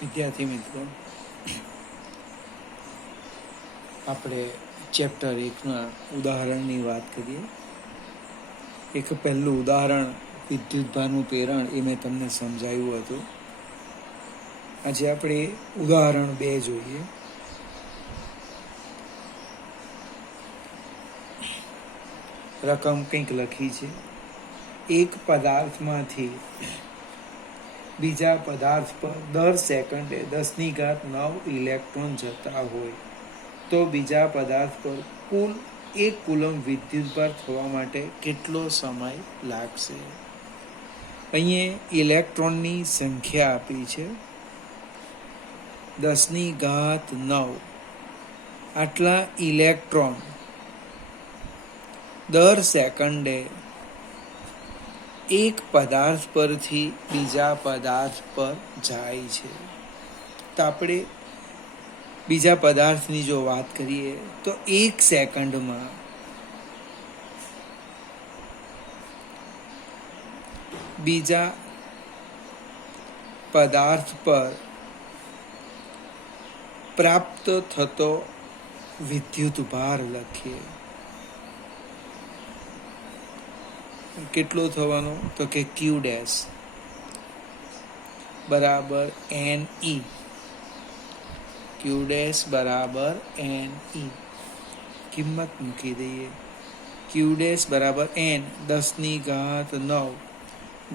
વિદ્યાર્થી મિત્રો, આપણે ચેપ્ટર 1ના ઉદાહરણની વાત કરીએ. એક પહેલું ઉદાહરણ વિદ્યુતભારનું પ્રેરણ એ મેં તમને સમજાવ્યું હતું. આજે આપણે ઉદાહરણ 2 જોઈએ. રકમ કંઈક લખી છે. એક પદાર્થમાંથી બીજા પદાર્થ પર દર સેકન્ડે 10⁹ ઇલેક્ટ્રોન જતા હોય તો બીજા પદાર્થ પર કુલ 1 કુલમ વિદ્યુતભાર થવા માટે કેટલો સમય લાગશે? અહીંયા ઇલેક્ટ્રોનની સંખ્યા આપી છે 10⁹. આટલા ઇલેક્ટ્રોન દર સેકન્ડે એક પદાર્થ પરથી બીજા પદાર્થ પર જાય છે. તો આપણે બીજા પદાર્થની જો વાત કરીએ તો 1 સેકન્ડમાં બીજા પદાર્થ પર પ્રાપ્ત થતો વિદ્યુતભાર લખીએ. કેટલો થવાનો? તો કે Q ડેશ બરાબર NE. Q ડેશ બરાબર NE. કિંમત મૂકી દઈએ. Q ડેશ બરાબર N 10⁹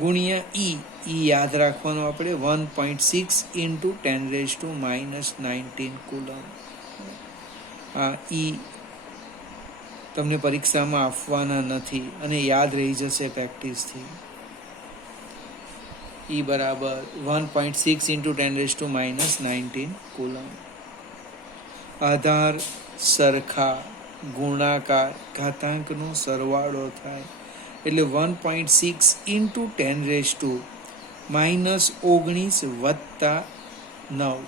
ગુણ્યા E. E યાદ રાખવાનું આપણે 1.6 × 10⁻⁻19 કુલમ. આ E તમને પરીક્ષામાં આપવાના નથી અને યાદ રહી જશે પ્રેક્ટિસથી. E બરાબર 1.6 × 10⁻⁹ કુલમ. આધાર સરખા ગુણાકાર ઘાતાંકનો સરવાળો થાય એટલે 1.6 × 10⁻⁻19 વત્તા 9.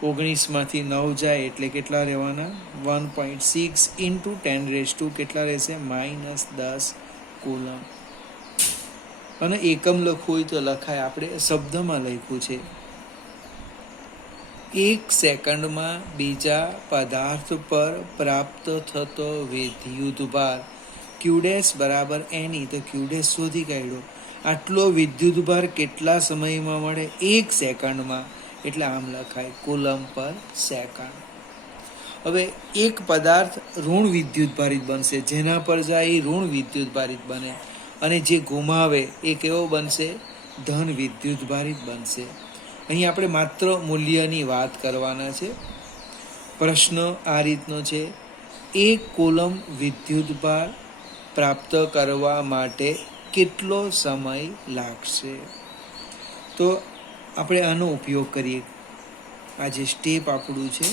19માંથી 9 જાય એટલે કેટલા રહેવાના? 1.6 × 10 કેટલા રહેશે? -10 કુલમ. અને એકમ લખવું હોય તો લખાય. આપણે શબ્દમાં લખ્યું છે 1 સેકન્ડમાં બીજા પદાર્થ પર પ્રાપ્ત થતો વિદ્યુતભાર Q ડેશ બરાબર NE. તો Q ડેશ શોધી કાઢ્યો. આટલો વિદ્યુતભાર કેટલા સમયમાં મળે? 1 સેકન્ડમાં. એટલે આમ લખાય કુલમ પર સેકન્ડ. હવે એક પદાર્થ ઋણ વિદ્યુતભારિત બનશે, જેના પર જાય એ ઋણ વિદ્યુતભારિત બને, અને જે ગુમાવે એ કેવો બનશે? ધન વિદ્યુતભારિત બનશે. અહીં આપણે માત્ર મૂલ્યની વાત કરવાના છે. પ્રશ્ન આ રીતનો છે: 1 કુલમ વિદ્યુતભાર પ્રાપ્ત કરવા માટે કેટલો સમય લાગશે? તો આપણે આનો ઉપયોગ કરીએ. આ જે સ્ટેપ આપણું છે,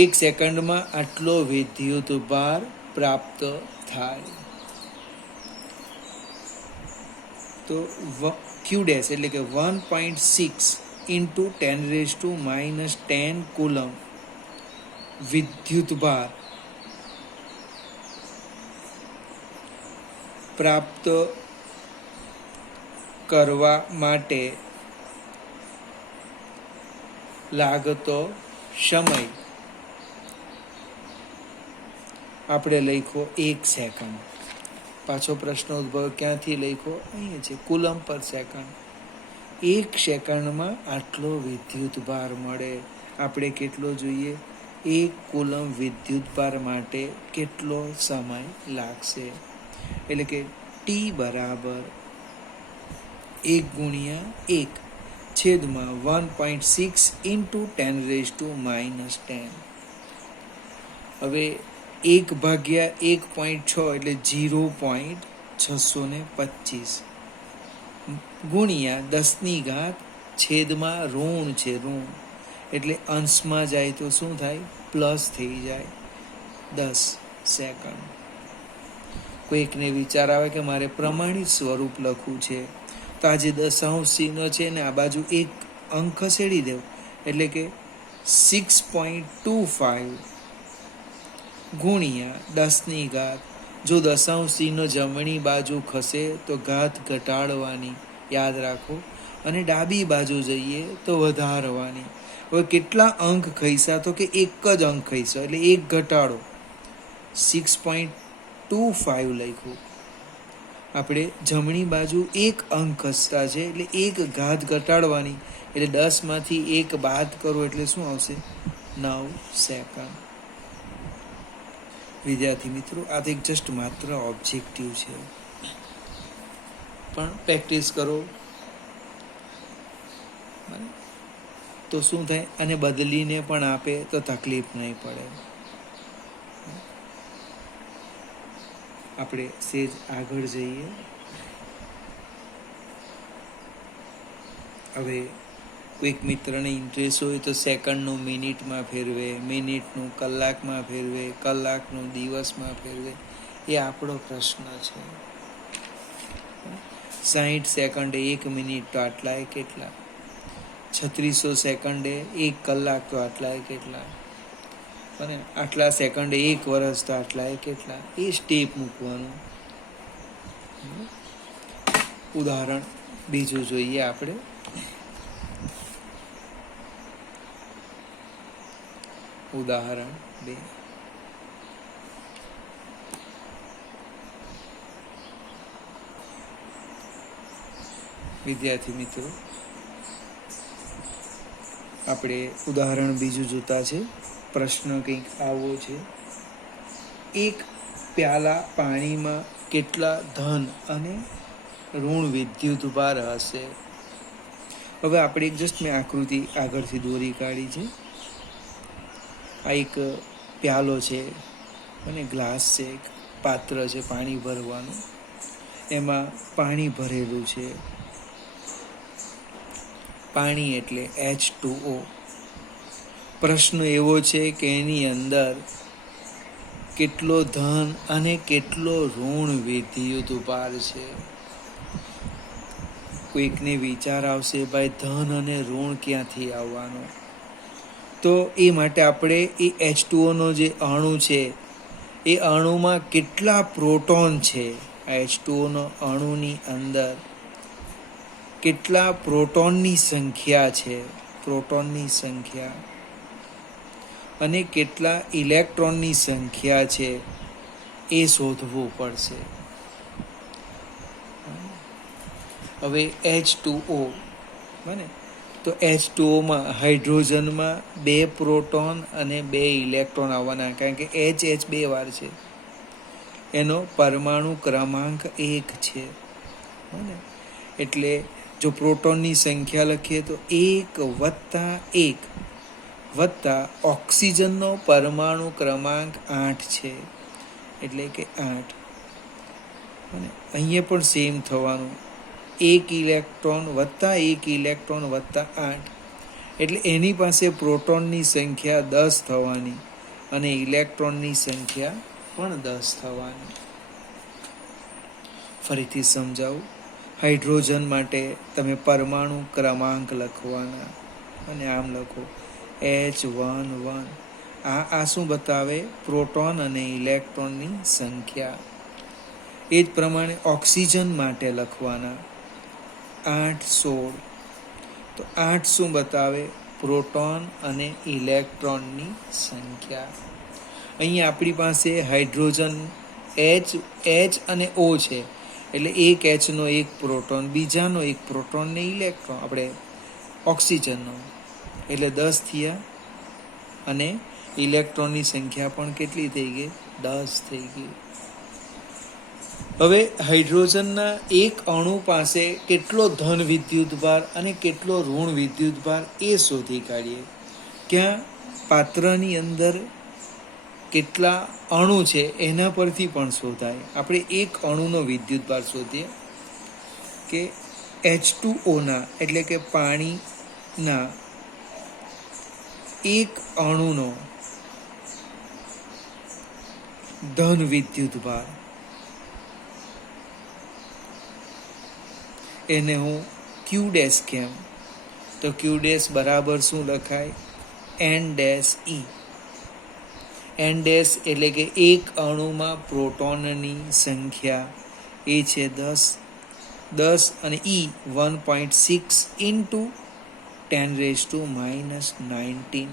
1 સેકન્ડમાં આટલો વિદ્યુતભાર પ્રાપ્ત થાય તો Q ડેશ એટલે કે 1.6 × 10⁻⁻10 કુલમ વિદ્યુતભાર પ્રાપ્ત કરવા માટે લાગતો સમય આપણે લખ્યો 1 સેકન્ડ. પાછો પ્રશ્ન ઉદ્ભવ ક્યાંથી લખ્યો? અહીંયા છે, કુલમ પર સેકન્ડ. 1 સેકન્ડમાં આટલો વિદ્યુતભાર મળે. આપણે કેટલો જોઈએ? 1 કુલમ વિદ્યુતભાર માટે કેટલો સમય લાગશે? એટલે કે T બરાબર 1 × 1/6 × 10⁻⁻10. હવે 1/1.6 એટલે 0.625 ગુણ્યા 10⁻, છેદમાં ઋણ છે, ઋણ એટલે અંશમાં જાય તો શું થાય? પ્લસ થઈ જાય 10 સેકન્ડ. કોઈકને વિચાર આવે કે મારે પ્રમાણિત સ્વરૂપ લખવું છે, તો આ જે દશાંશ ચિહ્ન છે ને આ બાજુ એક અંક ખસેડી દેવો એટલે કે 6.25 ગુણ્યા 10⁻. જો દશાંશ ચિહ્ન જમણી બાજુ ખસે તો ઘાત ઘટાડવાની, યાદ રાખો. અને ડાબી બાજુ જઈએ તો વધારવાની. હવે કેટલા અંક ખઈશા? તો કે એક જ અંક ખઈશા, એટલે એક ઘટાડો. 6.25 લખ્યું. આપણે જમણી બાજુ એક અંક ખસતા છે, એટલે એક ઘાત ઘટાડવાની, એટલે 10માંથી 1 બાદ કરો એટલે શું આવશે? 9 સેકન્ડ. વિદ્યાર્થી મિત્રો, આ તો એક જસ્ટ માત્ર ઓબ્જેક્ટિવ છે, પણ પ્રેક્ટિસ કરો તો શું થાય, અને બદલીને પણ આપે તો તકલીફ નહીં પડે. આપણે સેજ આગળ જઈએ. હવે કોઈક મિત્રને ઇન્ટરેસ્ટ હોય તો સેકન્ડનું મિનિટમાં ફેરવે, મિનિટનું કલાકમાં ફેરવે, કલાકનું દિવસમાં ફેરવે. એ આપણો પ્રશ્ન છે. 60 સેકન્ડે 1 મિનિટ તો આટલા કેટલા? 3600 સેકન્ડે 1 કલાક તો આટલા કેટલા? અને આટલા સેકન્ડે 1 વર્ષ તો આટલા કેટલા? એ સ્ટેપ મૂકવાનું. ઉદાહરણ બીજું જોઈએ આપણે. ઉદાહરણ 2. વિદ્યાર્થી મિત્રો, આપણે ઉદાહરણ બીજું જોતા છે. પ્રશ્ન કંઈક આવો છે: એક પ્યાલા પાણીમાં કેટલા ધન અને ઋણ વિદ્યુતભાર હશે? હવે આપણે જસ્ટ મેં આકૃતિ આગળથી દોરી કાઢી છે. આ એક પ્યાલો છે અને ગ્લાસ છે, એક પાત્ર છે પાણી ભરવાનું. એમાં પાણી ભરેલું છે. પાણી એટલે H2O. પ્રશ્ન એવો છે કે એની અંદર કેટલો ધન અને કેટલો ઋણ વિદ્યુતભાર છે. કોઈકને વિચાર આવશે, ભાઈ ધન અને ઋણ ક્યાંથી આવવાનો? તો એ માટે આપણે એ H2O જે અણુ છે, એ અણુમાં કેટલા પ્રોટોન છે, H2O અણુની અંદર કેટલા પ્રોટોનની સંખ્યા છે, પ્રોટોનની સંખ્યા, અને કેટલા ઇલેક્ટ્રોનની સંખ્યા છે, એ શોધવું પડશે. હવે H2O બને તો H2Oમાં હાઇડ્રોજનમાં 2 પ્રોટોન અને 2 ઇલેક્ટ્રોન આવવાના, કારણ કે H 2 વાર છે. એનો પરમાણુ ક્રમાંક 1 છે. એટલે જો પ્રોટોનની સંખ્યા લખીએ તો 1 + 1 વત્તા ઓક્સિજનનો પરમાણુ ક્રમાંક 8 છે, એટલે કે 8. અને અહીંયા પણ સેમ થવાનું, 1 ઇલેક્ટ્રોન વત્તા 1 ઇલેક્ટ્રોન વત્તા 8, એટલે એની પાસે પ્રોટોનની સંખ્યા 10 થવાની અને ઇલેક્ટ્રોનની સંખ્યા પણ 10 થવાની. ફરીથી સમજાવું. હાઇડ્રોજન માટે તમે પરમાણુ ક્રમાંક લખવાના, અને આમ લખો H11. આ શું બતાવે? પ્રોટોન અને ઇલેક્ટ્રોનની સંખ્યા. એ જ પ્રમાણે ઓક્સિજન માટે લખવાના 816. તો 8 શું બતાવે? પ્રોટોન અને ઇલેક્ટ્રોનની સંખ્યા. અહીંયા આપણી પાસે હાઇડ્રોજન H અને O છે, એટલે એક Hનો એક પ્રોટોન, બીજાનો એક પ્રોટોન ને ઇલેક્ટ્રોન, આપણે ઓક્સિજનનો, એટલે 10 થયા. અને ઇલેક્ટ્રોનની સંખ્યા પણ કેટલી થઈ ગઈ? 10 થઈ ગઈ. હવે હાઇડ્રોજનના એક અણુ પાસે કેટલો ધન વિદ્યુતભાર અને કેટલો ઋણ વિદ્યુતભાર એ શોધી કાઢીએ. ક્યાં? પાત્રની અંદર કેટલા અણુ છે એના પરથી પણ શોધાય. આપણે એક અણુનો વિદ્યુતભાર શોધીએ કે H2Oના, એટલે કે પાણીના એક અણુનો ધન વિદ્યુતભાર, એને હું Q' કેમ? તો Q' બરાબર શું લખાય? N'. N' એટલે કે એક અણુમાં પ્રોટોનની સંખ્યા, એ છે 10. 10 અને ઈ 1.6 ઇન્ટુ 10⁻⁻19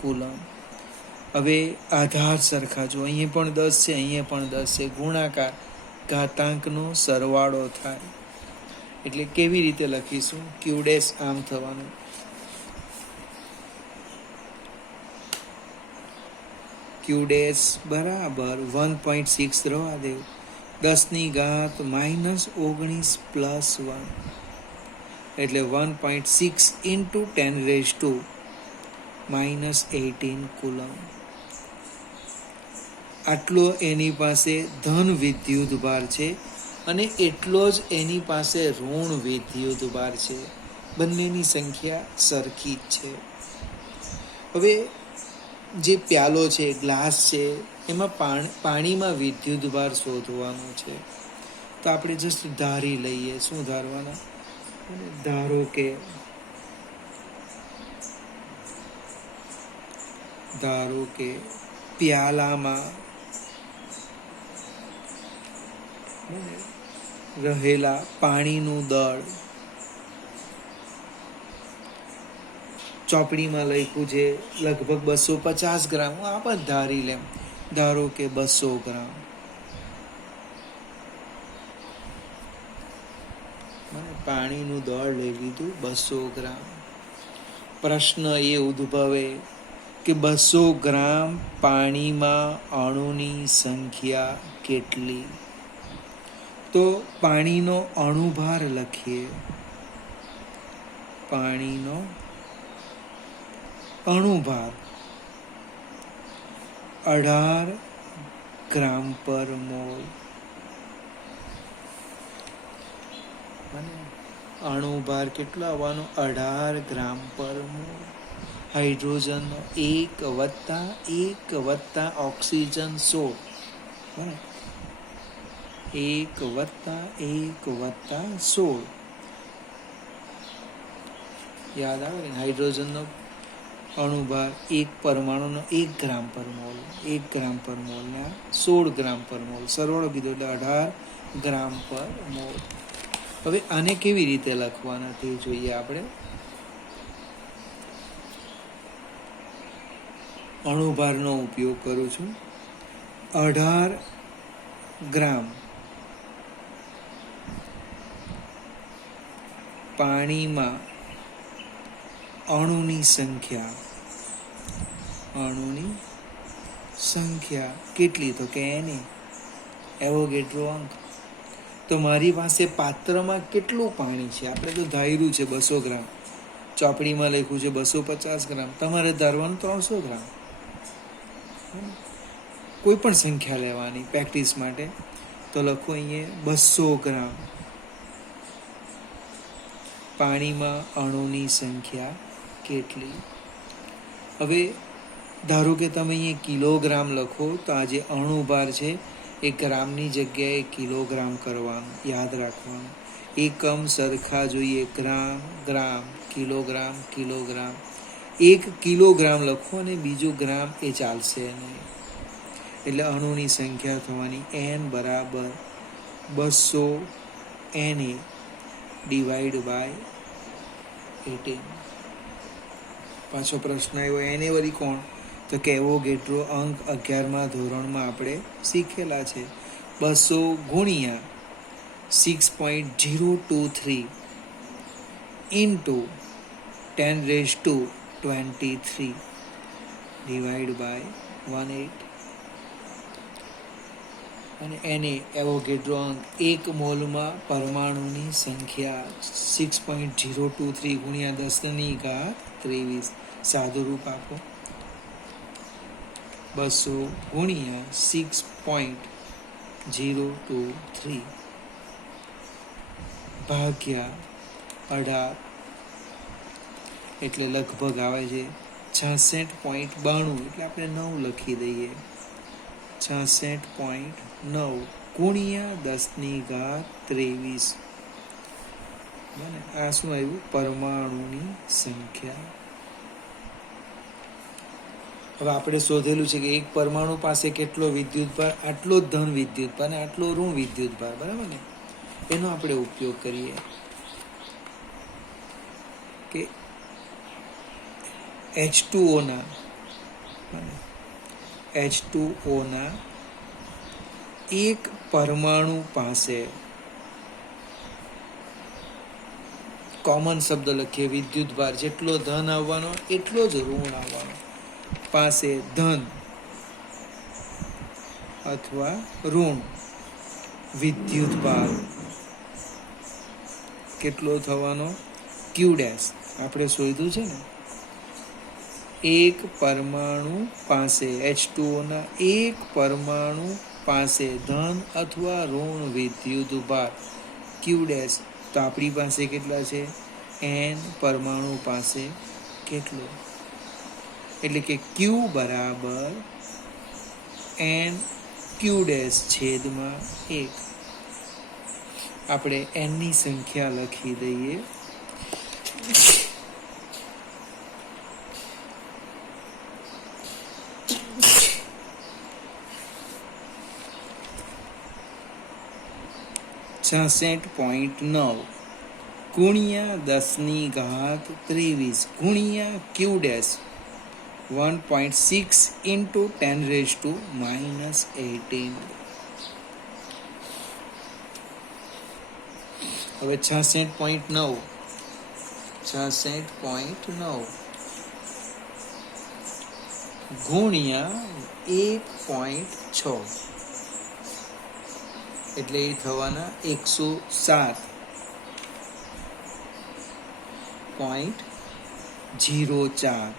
કુલમ. હવે આધાર સરખા જો, અહીંયા પણ 10 છે, અહીંયા પણ 10 છે, ગુણાકાર ઘાતાંકનો સરવાળો થાય. એટલે કેવી રીતે લખીશું? ક્યુ ડેશ આમ થવાનું, ક્યુ ડેશ બરાબર 1.6 રવા દેવું, 10⁻⁻19 પ્લસ 1 એટલે 1.6 ઇન્ટુ 10⁻⁻18 કુલમ. આટલો એની પાસે ધન વિદ્યુતભાર છે અને એટલો જ એની પાસે ઋણ વિદ્યુતભાર છે. બંનેની સંખ્યા સરખી જ છે. હવે જે પ્યાલો છે, ગ્લાસ છે, એમાં પાણીમાં વિદ્યુતભાર શોધવાનો છે. તો આપણે જસ્ટ ધારી લઈએ. શું ધારવાના? ધારો કે પ્યાલામાં રહેલા પાણીનું દળ, ચોપડીમાં લખ્યું છે લગભગ 250 ગ્રામ. હું આ પણ ધારી લેમ, ધારો કે 200 ગ્રામ. પાણીનું દળ લઈ લીધું 200 ગ્રામ. પ્રશ્ન એ ઉદ્ભવે કે 200 ગ્રામ પાણીમાં અણુની સંખ્યા કેટલી? તો પાણીનો અણુભાર લખીએ. પાણીનો અણુભાર 18 ગ્રામ પર મોલ. અણુભાર કેટલો આવવાનો? 18 ગ્રામ પર મોલ. હાઇડ્રોજનનો 1 વત્તા ઓક્સિજન 16, 1 વત્તા 16. યાદ આવે ને? હાઇડ્રોજનનો અણુભાર એક પરમાણુનો 1 ગ્રામ પર મોલ, 1 ગ્રામ પર મોલ ને 16 ગ્રામ પર મોલ. સરવાળો કીધો એટલે 18 ગ્રામ પર મોલ. હવે આને કેવી રીતે લખવાના તે જોઈએ આપણે. અણુભારનો ઉપયોગ કરું છું. 18 ગ્રામ પાણીમાં અણુની સંખ્યા કેટલી? તો કે એને એવોગેડ્રો અંક. તો મારી પાસે પાત્રમાં કેટલું પાણી છે? આપણે તો ધાર્યું છે 200 ગ્રામ, ચોપડીમાં લખ્યું છે 250 ગ્રામ. તમારે ધારવાનું 300 ગ્રામ. કોઈ પણ સંખ્યા લેવાની પ્રેક્ટિસ માટે. તો લખો અહીંયા 200 ગ્રામ પાણીમાં અણુની સંખ્યા કેટલી? હવે ધારો કે તમે અહીંયા કિલોગ્રામ લખો, તો આ જે અણુભાર છે એ ગ્રામની જગ્યાએ કિલોગ્રામ કરવાનું, યાદ રાખવાનું. એકમ સરખા જોઈએ, ગ્રામ ગ્રામ, કિલોગ્રામ કિલોગ્રામ. 1 કિલોગ્રામ લખો અને બીજું ગ્રામ એ ચાલશે નહીં. એટલે અણુની સંખ્યા થવાની n બરાબર 200 Na ડિવાઈડ બાય 18. પાછો પ્રશ્ન આવ્યો, Na વળી કોણ? તો કે એવોગેડ્રો અંક 11મા ધોરણમાં આપણે શીખેલા છે. 200 ગુણ્યા 6.023 ઇન્ટુ 10⁻23 ડિવાઈડ બાય 18. અને એને એવોગેડ્રો અંક 1 મોલમાં પરમાણુની સંખ્યા 6.023 ગુણ્યા 10⁻23. સાદું રૂપ આપો. 200 ગુણ્યા 6.023 ભાગ્યા 18 એટલે લગભગ આવે છે 66.92. એટલે આપણે 9 લખી દઈએ. 66.9 ગુણ્યા 10⁻23. આ શું આવ્યું? પરમાણુની સંખ્યા. હવે આપણે શોધેલું છે કે એક પરમાણુ પાસે કેટલો વિદ્યુતભાર? આટલો જ ધન વિદ્યુતભાર અને આટલો ઋણ વિદ્યુતભાર, બરાબર ને? એનો આપણે ઉપયોગ કરીએ કે H2O ના એક પરમાણુ પાસે, કોમન શબ્દ લખીએ, વિદ્યુત ભાર જેટલો ધન આવવાનો એટલો જ ઋણ આવવાનો, પાસે ધન અથવા ઋણ વિદ્યુત ભાર કેટલો થવાનો, Q ડેશ આપણે શોધ્યું છે ને. એક પરમાણુ પાસે, H2O ના એક પરમાણુ પાસે ધન અથવા ઋણ વિદ્યુત ભાર Q ડેશ, તો આપણી પાસે કેટલા છે, N પરમાણુ પાસે કેટલો, એટલે કે Q બરાબર N Q ડેશ છેદમાં 1. આપણે N ની સંખ્યા લખી દઈએ. ,9 ગુણ્યા 10⁻23 ગુણ્યા Q ડેશ 1.6 into 10⁻−18. હવે 66.9 ગુણ્યા 1.6 એટલે એ થવાના 107.04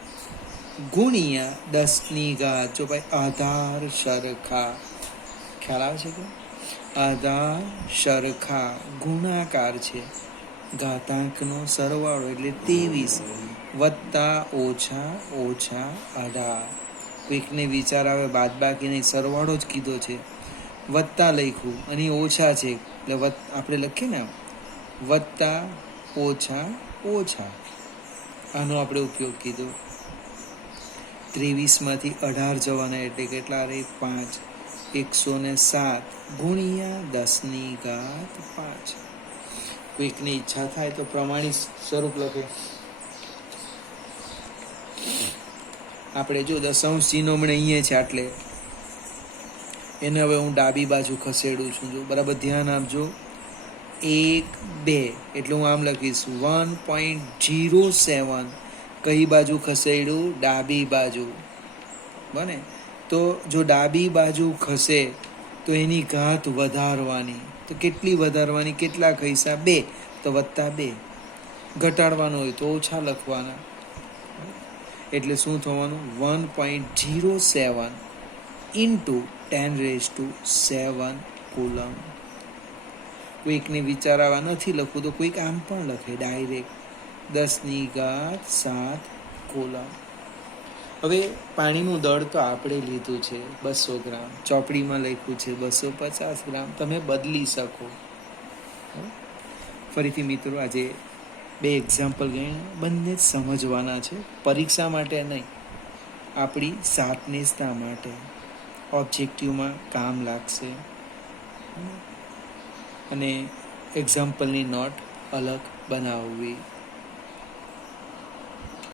ગુણ્યા 10⁻, જો ભાઈ આધાર સરખા, ખ્યાલ આવે છે કે આધાર સરખા ગુણાકાર છે, ઘાતાંકનો સરવાળો એટલે 23 વત્તા ઓછા 18. કોઈકને વિચાર આવે બાદબાકી નહીં, સરવાળો જ કીધો છે, વત્તા લખ્યું અને ઓછા છે એટલે આપણે લખીએ ને વત્તા ઓછા, આનો આપણે ઉપયોગ કીધો. 23માંથી 18 જવાના એટલે કેટલા રહે, 5. 107 ગુણ્યા 10⁵. કોઈકની ઈચ્છા થાય તો પ્રમાણિત સ્વરૂપ લખે. આપણે જો દશાંશ ચિહ્નો મને અહીંયા છે એટલે એને હવે હું ડાબી બાજુ ખસેડું છું. જો બરાબર ધ્યાન આપજો, 1 2 એટલે હું આમ લખીશ 1.07. કઈ બાજુ ખસેડું, ડાબી બાજુ. બને તો જો ડાબી બાજુ ખસે તો એની ઘાત વધારવાની, તો કેટલી વધારવાની, કેટલા ખઈસા 2 તો +2. ઘટાડવાનો હોય તો ઓછા લખવાના. એટલે શું થવાનું, 1.07 into 10⁻7 કુલમ. કોઈકને વિચાર આવા નથી લખવું તો કોઈક આમ પણ લખે ડાયરેક્ટ 10⁻7 કુલમ. હવે પાણીનું દળ તો આપણે લીધું છે 200 ગ્રામ, ચોપડીમાં લખ્યું છે 250 ગ્રામ, તમે બદલી શકો. ફરીથી મિત્રો આજે 2 એક્ઝામ્પલ ગણ્યા, બંને જ સમજવાના છે, પરીક્ષા માટે નહીં, આપણી સાતનિષ્ઠા માટે, ઓબ્જેક્ટિવમાં કામ લાગશે. અને એક્ઝામ્પલની નોટ અલગ બનાવવી.